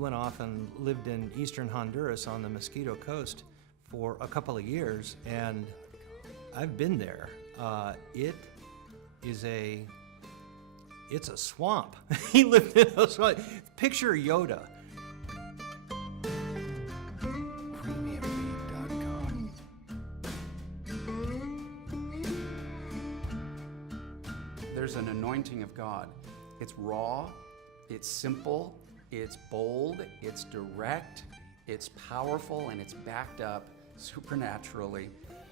went off and lived in eastern Honduras on the Mosquito Coast for a couple of years, and I've been there. It's a swamp. He lived in a swamp. Picture Yoda. Premiumbeat.com. There's an anointing of God. It's raw, it's simple, it's bold, it's direct, it's powerful, and it's backed up supernaturally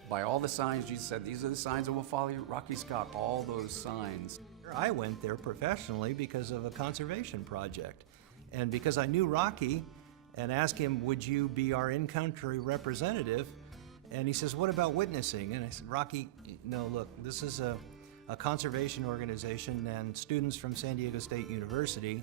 by all the signs. Jesus said, these are the signs that will follow you. Rocky's got all those signs. I went there professionally because of a conservation project. And because I knew Rocky and asked him, would you be our in-country representative? And he says, what about witnessing? And I said, Rocky, no, look, this is a conservation organization and students from San Diego State University,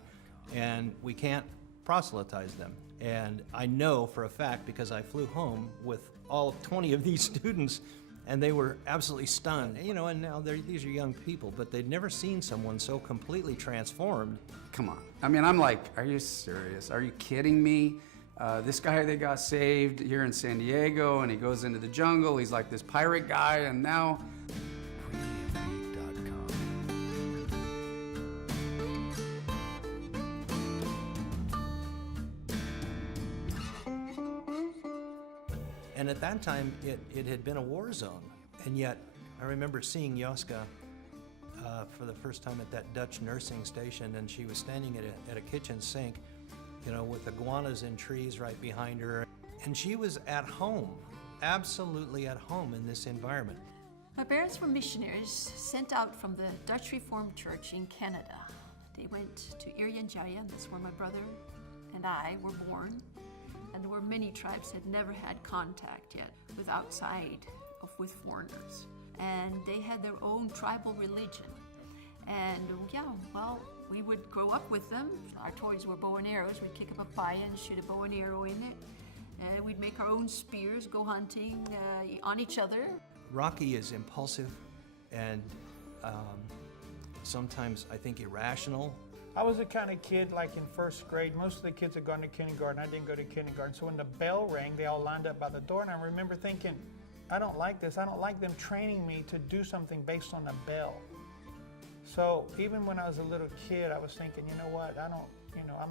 and we can't proselytize them. And I know for a fact, because I flew home with all 20 of these students, and they were absolutely stunned. You know, and now these are young people, but they'd never seen someone so completely transformed. Come on. I mean, I'm like, are you serious? Are you kidding me? This guy, they got saved here in San Diego, and he goes into the jungle. He's like this pirate guy, and now... And at that time, it had been a war zone. And yet, I remember seeing Yoska for the first time at that Dutch nursing station, and she was standing at a kitchen sink, you know, with iguanas in trees right behind her. And she was at home, absolutely at home in this environment. My parents were missionaries sent out from the Dutch Reformed Church in Canada. They went to Irian-Jaya, and that's where my brother and I were born. And there were many tribes that never had contact yet with foreigners. And they had their own tribal religion. And yeah, well, we would grow up with them. Our toys were bow and arrows. We'd kick up a pie and shoot a bow and arrow in it. And we'd make our own spears, go hunting on each other. Rocky is impulsive and sometimes, I think, irrational. I was the kind of kid, like in first grade, most of the kids had gone to kindergarten. I didn't go to kindergarten. So when the bell rang, they all lined up by the door. And I remember thinking, I don't like this. I don't like them training me to do something based on a bell. So even when I was a little kid, I was thinking, you know what, I'm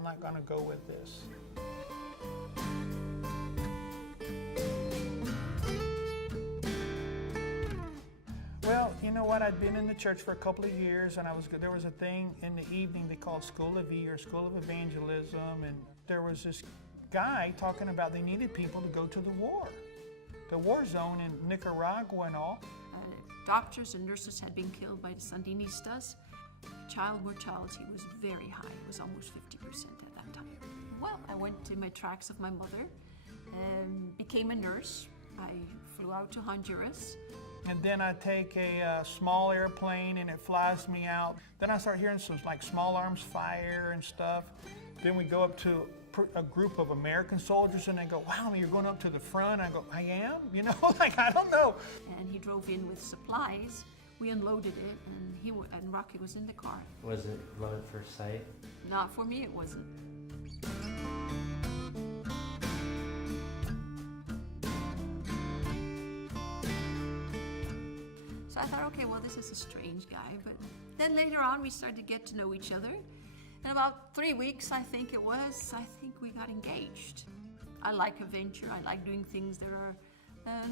not going to go with this. Well, you know what, I'd been in the church for a couple of years, and there was a thing in the evening they called School of E, or School of Evangelism, and there was this guy talking about they needed people to go to the war zone in Nicaragua and all. Doctors and nurses had been killed by the Sandinistas. Child mortality was very high. It was almost 50% at that time. Well, I went to my tracks of my mother and became a nurse. I flew out to Honduras. And then I take a small airplane and it flies me out. Then I start hearing some like small arms fire and stuff. Then we go up to a group of American soldiers and they go, wow, you're going up to the front. I go, I am? You know, like, I don't know. And he drove in with supplies. We unloaded it and Rocky was in the car. Was it love at first sight? Not for me, it wasn't. So I thought, okay, well, this is a strange guy. But then later on, we started to get to know each other. In about 3 weeks, I think we got engaged. I like adventure. I like doing things that are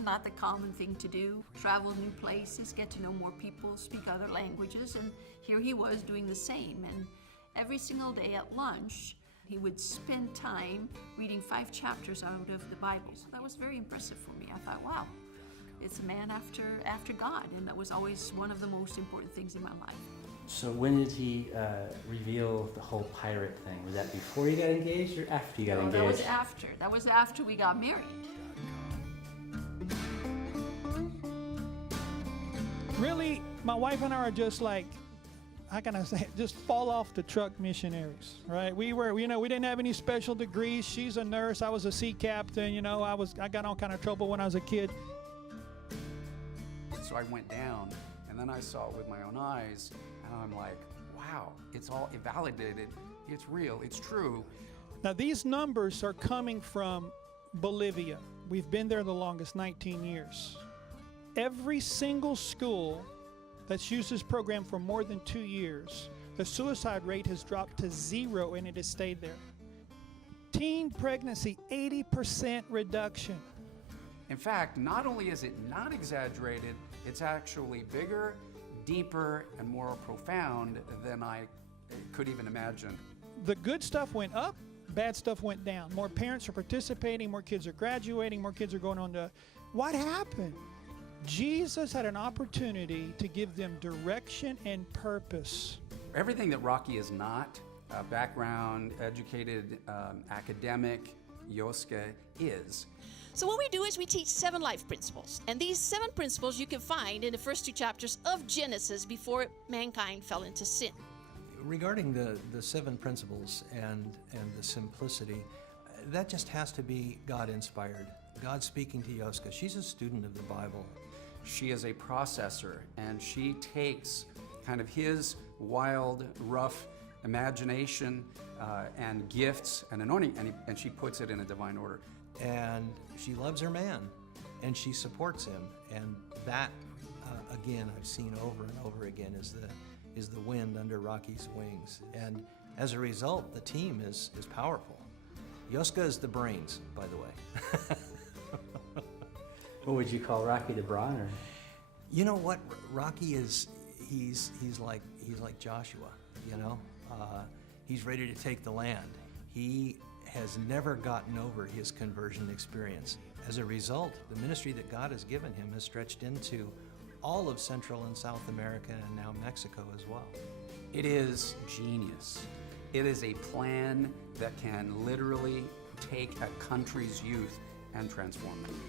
not the common thing to do. Travel new places, get to know more people, speak other languages. And here he was doing the same. And every single day at lunch, he would spend time reading 5 chapters out of the Bible. So that was very impressive for me. I thought, wow. It's a man after God, and that was always one of the most important things in my life. So when did he reveal the whole pirate thing? Was that before you got engaged or after you got engaged? That was after. That was after we got married. Really, my wife and I are just like, how can I say it? Just fall off the truck missionaries, right? We didn't have any special degrees. She's a nurse. I was a sea captain. You know, I got all kind of trouble when I was a kid. So I went down, and then I saw it with my own eyes, and I'm like, wow, it's all validated, it's real, it's true. Now, these numbers are coming from Bolivia. We've been there the longest, 19 years. Every single school that's used this program for more than 2 years, the suicide rate has dropped to 0 and it has stayed there. Teen pregnancy, 80% reduction. In fact, not only is it not exaggerated, it's actually bigger, deeper, and more profound than I could even imagine. The good stuff went up, bad stuff went down. More parents are participating, more kids are graduating, more kids are going on to... What happened? Jesus had an opportunity to give them direction and purpose. Everything that Rocky is not, background, educated, academic, Yoska is. So what we do is we teach 7 life principles. And these 7 principles you can find in the first 2 chapters of Genesis before mankind fell into sin. Regarding the 7 principles and the simplicity, that just has to be God-inspired. God speaking to Yoska. She's a student of the Bible. She is a processor, and she takes kind of his wild, rough imagination and gifts and anointing, and she puts it in a divine order. And she loves her man, and she supports him. And that, again, I've seen over and over again is the wind under Rocky's wings. And as a result, the team is powerful. Yoska is the brains, by the way. What would you call Rocky the Brawn? Or? You know what? Rocky is, he's like Joshua, you know? He's ready to take the land. He has never gotten over his conversion experience. As a result, the ministry that God has given him has stretched into all of Central and South America and now Mexico as well. It is genius. It is a plan that can literally take a country's youth and transform them.